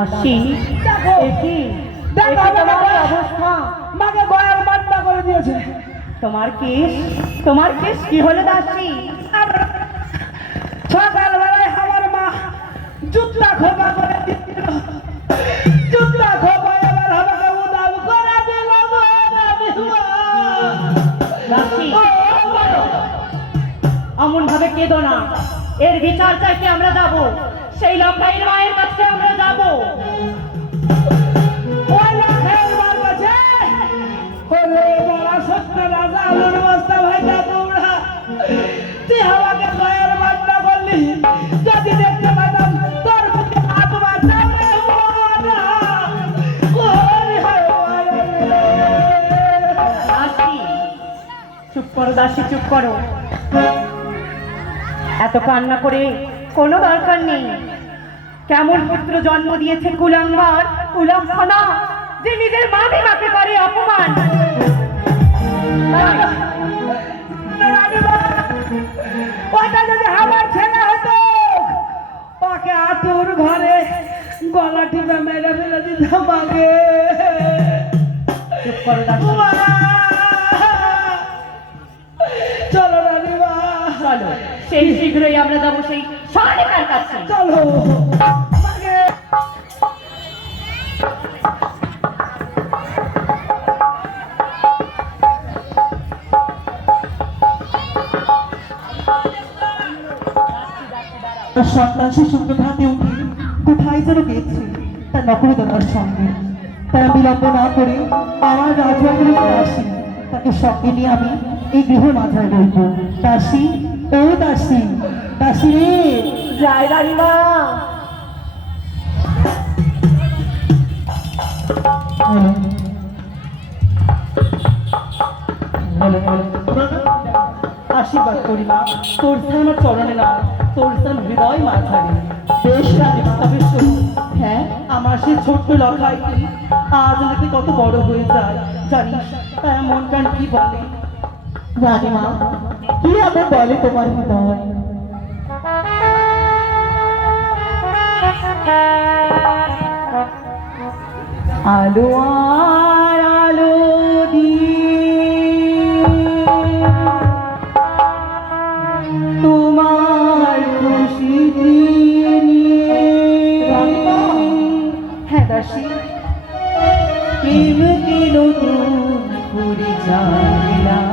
দাসী দেখো একি দেখো তোমার অবস্থা মাকে গয়ার বান্না করে দিয়েছে। তোমার কেস কি হলো দাসী? সকালবেলায় আমার মা জুতা খোপা করে দিচ্ছিল, জুতা খোপা এবার আমাকে উদাম করে দিল। দাসী অমন ভাবে কেঁদো না, এর বিচার চাইতে আমরা যাব, সেই লক্ষাইয়ের মায়ের কাছে আমরা যাব। ওই লক্ষাইয়ের মার কাছে ওরে বড় সত্য রাজা আলুর বস্তা ভাইটা তোমরা তুই আমাকে গয়ার বান্না করলি, যদি দেখতে পাতাম তোর বুকে হাত মারতাম দাসী চুপ করো, দাসী চুপ করো, এত কান্না করে কোনো দরকার নেই। কেমন পুত্র জন্ম দিয়েছে কুলাঙ্গার কুলাঙ্গনা, যে নিজের মাকে মাকে করে অপমান। ওটা যদি আমার ছেলে হতো ওকে আতুর ঘরে গলা টিপে মেরে ফেলে দিতাম আগে। চুপ করো দাসী, চলো রানীমা চলো সেই শীঘ্রই আমরা যাবো সেই সহায়িকার কাছে। চলো মাকে। সন্তান শিশুকে হাতে উঠে কোথায় যেন গেছে তার নকলদার সঙ্গে। তারা বিলম্ব না করে আমার রাজবাড়ির দাসী তাকে সঙ্গে নিয়ে আমি এই গৃহ মাথায় রইব। দাসী ও দাসী, দাসী রে জয় রানীমা। আশীর্বাদ করি মা, তোর স্থান আমার চরণে না, তোর স্থান হৃদয় মাঝারে। বেশ রানীমা, তবে শোনো, হ্যাঁ আমার সেই ছোট্ট লখাইটি আজ আমাকে কত বড় হয়ে যায় জানিস, তারা মন প্রাণ কি বলে রানীমা, কি আবার বলে তোমার হৃদয়? আলো আর আলো দিয়ে তোমার খুশি নিয়ে। হ্যাঁ দাসী, প্রেমকে নতুন করে জানলাম